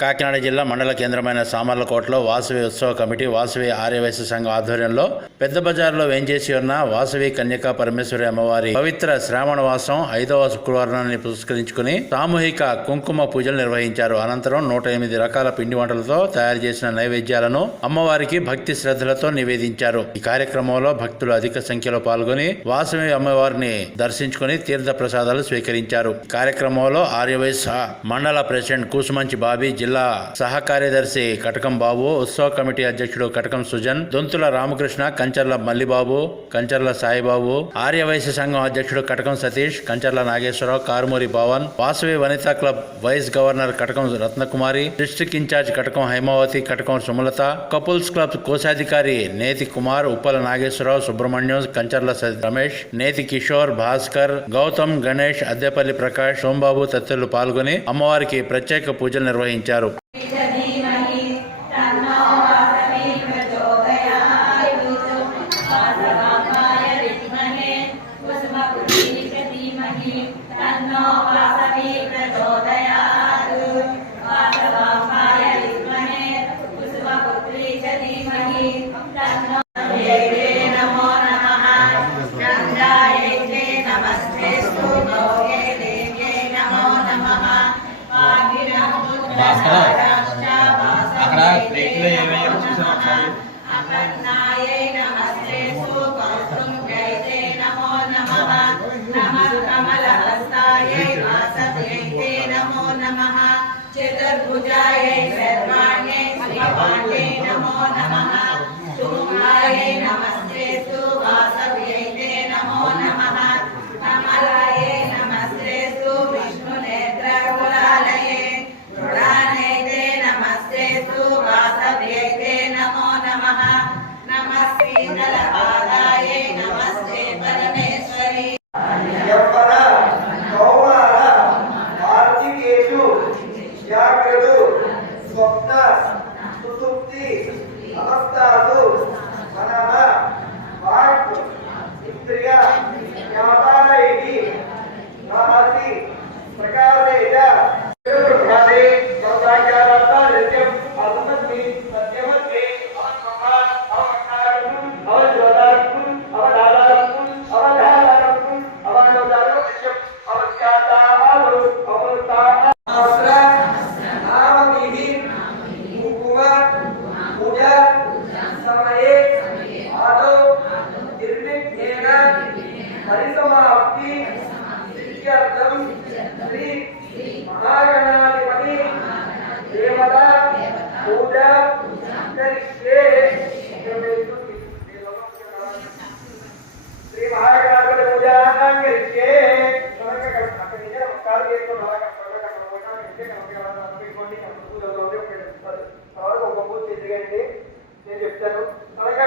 కాకినాడ జిల్లా మండల కేంద్రమైన సామర్లకోటలో వాసవి ఉత్సవ కమిటీ వాసవి ఆర్యవైశ్య సంఘం ఆధ్వర్యంలో పెద్ద బజార్లో వేంచేసి ఉన్న వాసవి కన్యకా పరమేశ్వరి అమ్మవారి పవిత్ర శ్రావణ వాసం ఐదవ శుక్రవారాన్ని పురస్కరించుకుని సామూహిక కుంకుమ పూజలు నిర్వహించారు. అనంతరం నూట ఎనిమిది రకాల పిండి వంటలతో తయారు చేసిన నైవేద్యాలను అమ్మవారికి భక్తి శ్రద్ధలతో నివేదించారు. ఈ కార్యక్రమంలో భక్తులు అధిక సంఖ్యలో పాల్గొని వాసవి అమ్మవారిని దర్శించుకుని తీర్థ ప్రసాదాలు స్వీకరించారు కార్యక్రమంలో ఆర్యవైశ్య మండల ప్రెసిడెంట్ కూసుమంచి బాబీ జిల్లా సహ కార్యదర్శి కటకం బాబు ఉత్సవ కమిటీ అధ్యక్షుడు కటకం సుజన్ దొంతుల రామకృష్ణ కంచర్ల మల్లిబాబు కంచర్ల సాయిబాబు ఆర్యవైశ్య సంఘం అధ్యక్షుడు Katakam Satish Kancharla Nageswararao Karumuri Bhavan Vasavi Vanitha club vice governor Katakam Ratnakumari district incharge Katakam Hymavathi Katakam Sumalatha couples club కోశాధికారి నేతి కుమార్ ఉప్పల నాగేశ్వరరావు సుబ్రహ్మణ్యం కంచర్ల స- రమేష్ నేతి కిషోర్ భాస్కర్ గౌతమ్ గణేష్ అద్దెపల్లి ప్రకాష్ సోంబాబు తదితరులు పాల్గొని అమ్మవారికి ప్రత్యేక పూజలు నిర్వహించారు. எல்லாரும் தன்னோ வாசமே பிரதோத అక్కడ ప్లేట్లో ఏమేమి చూసాను ఒకసారి అపర్ణాయే నమస్తే సుకౌస్తుభ్యైతే నమో నమః నమః కమలహస్తాయే జాగ్రత్త స్వప్న సుతుప్తి అవస్థాలు పరిసమాప్తి ఇత్యర్థం శ్రీ మహాగణాధిపతి దేవత పూజ కరిష్యే శ్రీ మహాగణాధిపతి పూజ కరిష్యే అక్కడ నిజ నమస్కారం చేసుకుని త్వరగా